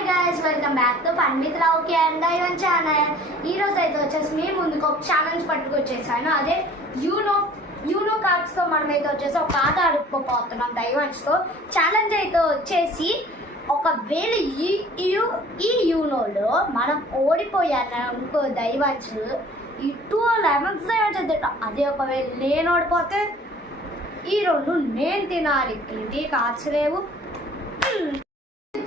Hi guys, welcome back to fun with Lauki and Daivan channel. ఈ రోజు అయితే వచ్చేసి మీ ముందుకు ఒక ఛాలెంజ్ పట్టుకొచ్చేసాను. అదే యూనో కార్డ్స్ తో మనం అయితే వచ్చేసి ఒక ఆట ఆడుకోపోతున్నాం దైవన్స్ తో. ఛాలెంజ్ అయితే వచ్చేసి ఒకవేళ ఈ యూనోలో మనం ఓడిపోయాను దైవన్స్ ఈ 2 lemons అదే ఒకవేళ నేను ఓడిపోతే ఈ రెండు నేను తినాలి. ఏంటి కార్డ్స్ లేవు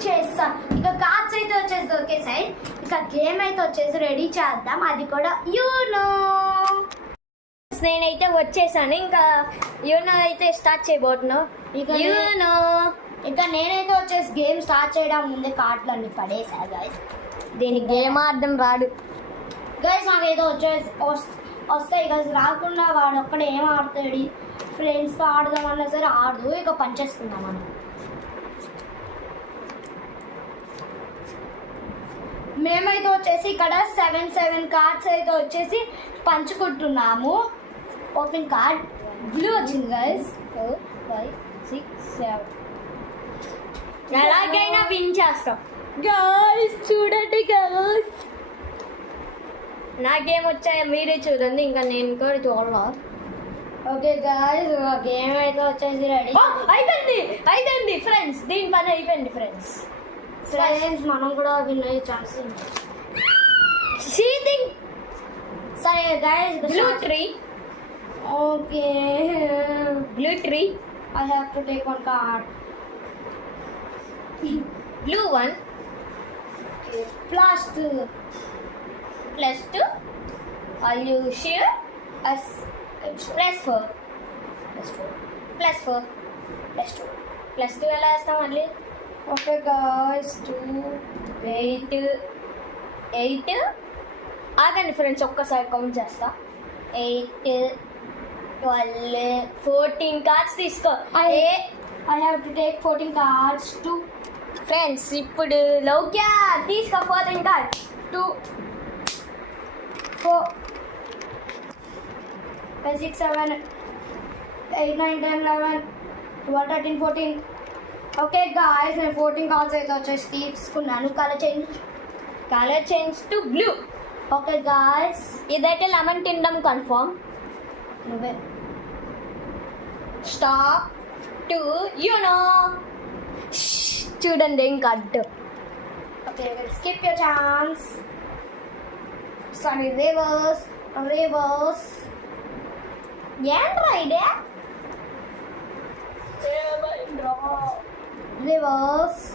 చేస్తా. ఇక కార్డ్స్ అయితే వచ్చేసి దొరికేసాయి. ఇక గేమ్ అయితే వచ్చేసి రెడీ చేద్దాం, అది కూడా యూనో. నేనైతే వచ్చేసాను, ఇంకా యూనో అయితే స్టార్ట్ చేయబోతున్నావు. యూనో ఇక నేనైతే వచ్చేసి గేమ్ స్టార్ట్ చేయడం ముందే కార్డులు అన్ని పడేసా గైస్. దీనికి గేమ్ ఆడడం రాడు గైస్. నాకైతే వచ్చేసి వస్తాయి గైస్. రాకుండా వాడు ఒక్కడే ఏం ఆడతాడు? ఫ్రెండ్స్తో ఆడదామన్నా సరే ఆడదు. ఇక పనిచేసుకుందాం మనం. మేమైతే వచ్చేసి ఇక్కడ 7 కార్డ్స్ అయితే వచ్చేసి పంచుకుంటున్నాము. ఓపెన్ కార్డ్ బ్లూ వచ్చింది గైస్. 4, 5, 6, 7. ఎలాగైనా విన్ చేస్తాం గైస్. చూడండి గైస్, నాకేం వచ్చాయో మీరే చూడండి, ఇంకా నేను కూడా చూడాలా. ఓకే గైస్, గేమ్ అయితే వచ్చేసి రెడీ అయిపోయింది ఫ్రెండ్స్. దీని పని అయిపోయింది ఫ్రెండ్స్. మనం కూడా విన్ అయ్యే ఛాన్స్ ఉంది. సీటింగ్ సరే guys, blue tree. Okay, blue tree. I have to take one card. Blue one. Plus 2. Plus 2. Are you sure? Plus 4. Plus 4. Plus 4. Plus 2. Plus 2 ఎలా వేస్తాం మళ్ళీ? Okay guys, 2. 8. ఆగండి ఫ్రెండ్స్, ఒక్కసారి కౌంట్ చేస్తా. 8, 12, 14 cards తీసుకో. I have to take 14 cards. 2. Friends ఇప్పుడు లౌక్యా తీసుకో 14 cards. 2, 4, 5, 6, 7, 8, 9, 10, 11, 12, 13, 14. Okay guys, నేను 14 కార్డ్స్ అయితే వచ్చేసి తీసుకున్నాను. Colour change to blue. Okay guys, ఇదైతే లెమన్ తినడం కన్ఫర్మ్. నువ్వే స్టాప్ టు యూనో. చూడండి ఇంకా అడ్డు. Okay, skip your chance. Sorry, reverse. ఏంట్రా ఇదే? Reverse.